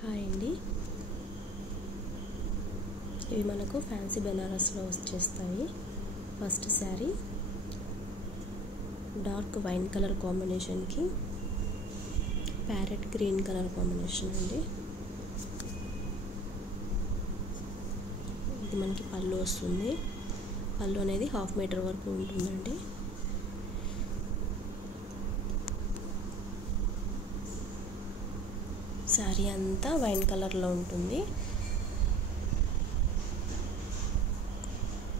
Hi అండి, ఇవి మనకు ఫ్యాన్సీ బెనారస్లో వచ్చేస్తాయి. First sari dark wine colour కాంబినేషన్కి ప్యారెట్ గ్రీన్ కలర్ కాంబినేషన్ అండి. ఇది మనకి పళ్ళు వస్తుంది. పళ్ళు అనేది 1/2 మీటర్ వరకు ఉంటుందండి. శారీ అంతా వైన్ కలర్లో ఉంటుంది.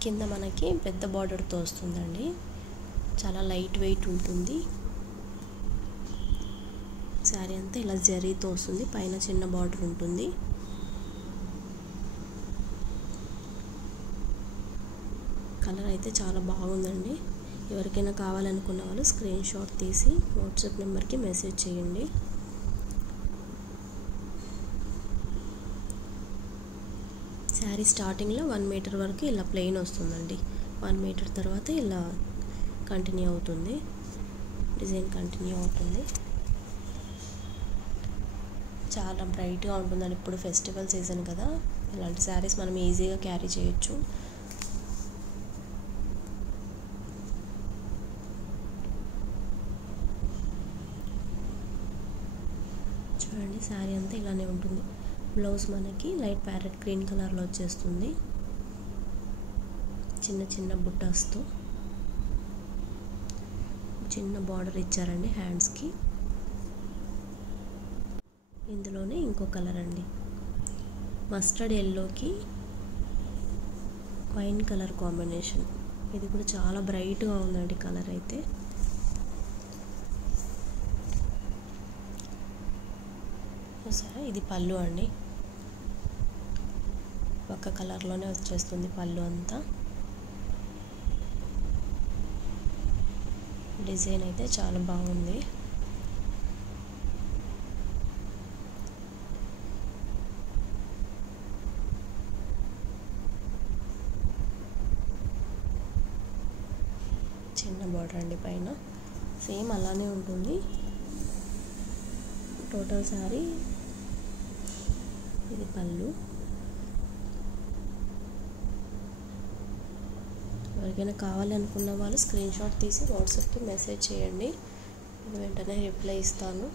కింద మనకి పెద్ద బార్డర్తో వస్తుందండి. చాలా లైట్ వెయిట్ ఉంటుంది. శారీ అంతా ఇలా జరీతో వస్తుంది. పైన చిన్న బార్డర్ ఉంటుంది. కలర్ అయితే చాలా బాగుందండి. ఎవరికైనా కావాలనుకున్న వాళ్ళు స్క్రీన్ షాట్ తీసి వాట్సాప్ నెంబర్కి మెసేజ్ చేయండి. శారీ స్టార్టింగ్లో 1 మీటర్ వరకు ఇలా ప్లెయిన్ వస్తుందండి. 1 మీటర్ తర్వాత ఇలా కంటిన్యూ అవుతుంది, డిజైన్ కంటిన్యూ అవుతుంది. చాలా బ్రైట్గా ఉంటుందండి. ఇప్పుడు ఫెస్టివల్ సీజన్ కదా, ఇలాంటి శారీస్ మనం ఈజీగా క్యారీ చేయొచ్చు. చూడండి, శారీ అంతా ఇలానే ఉంటుంది. బ్లౌజ్ మనకి లైట్ ప్యారెట్ గ్రీన్ కలర్లో వచ్చేస్తుంది. చిన్న చిన్న బుట్టాస్తో చిన్న బార్డర్ ఇచ్చారండి హ్యాండ్స్కి. ఇందులోనే ఇంకో కలర్ అండి, మస్టర్డ్ ఎల్లోకి వైన్ కలర్ కాంబినేషన్. ఇది కూడా చాలా బ్రైట్గా ఉందండి కలర్ అయితే. సరే, ఇది పళ్ళు అండి. ఒక కలర్లోనే వచ్చేస్తుంది పళ్ళు అంతా. డిజైన్ అయితే చాలా బాగుంది. చిన్న బార్డర్ అండి పైన, సేమ్ అలానే ఉంటుంది. టోటల్ శారీ ఇది పళ్ళు. ఎవరికైనా కావాలనుకున్న వాళ్ళు స్క్రీన్ షాట్ తీసి వాట్సాప్కి మెసేజ్ చేయండి. నేను వెంటనే రిప్లై ఇస్తాను.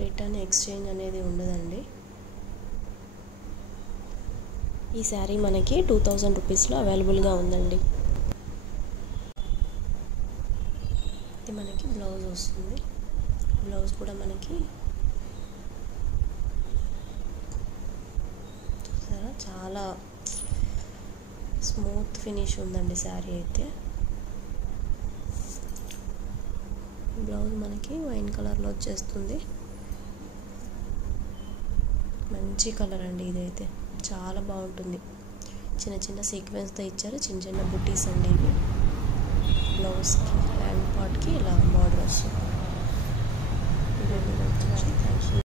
రిటర్న్ ఎక్స్చేంజ్ అనేది ఉండదండి. ఈ శారీ మనకి 2000 రూపీస్లో అవైలబుల్గా ఉందండి. ఇది మనకి బ్లౌజ్ వస్తుంది. బ్లౌజ్ కూడా మనకి చాలా స్మూత్ ఫినిష్ ఉందండి శారీ అయితే. బ్లౌజ్ మనకి వైన్ కలర్లో వచ్చేస్తుంది. మంచి కలర్ అండి ఇదైతే, చాలా బాగుంటుంది. చిన్న చిన్న సీక్వెన్స్తో ఇచ్చారు, చిన్న చిన్న బుటీస్ అండి ఇవి. బ్లౌజ్కి హ్యాండ్ పార్ట్కి ఇలా బార్డర్ వస్తుంది. Thank you.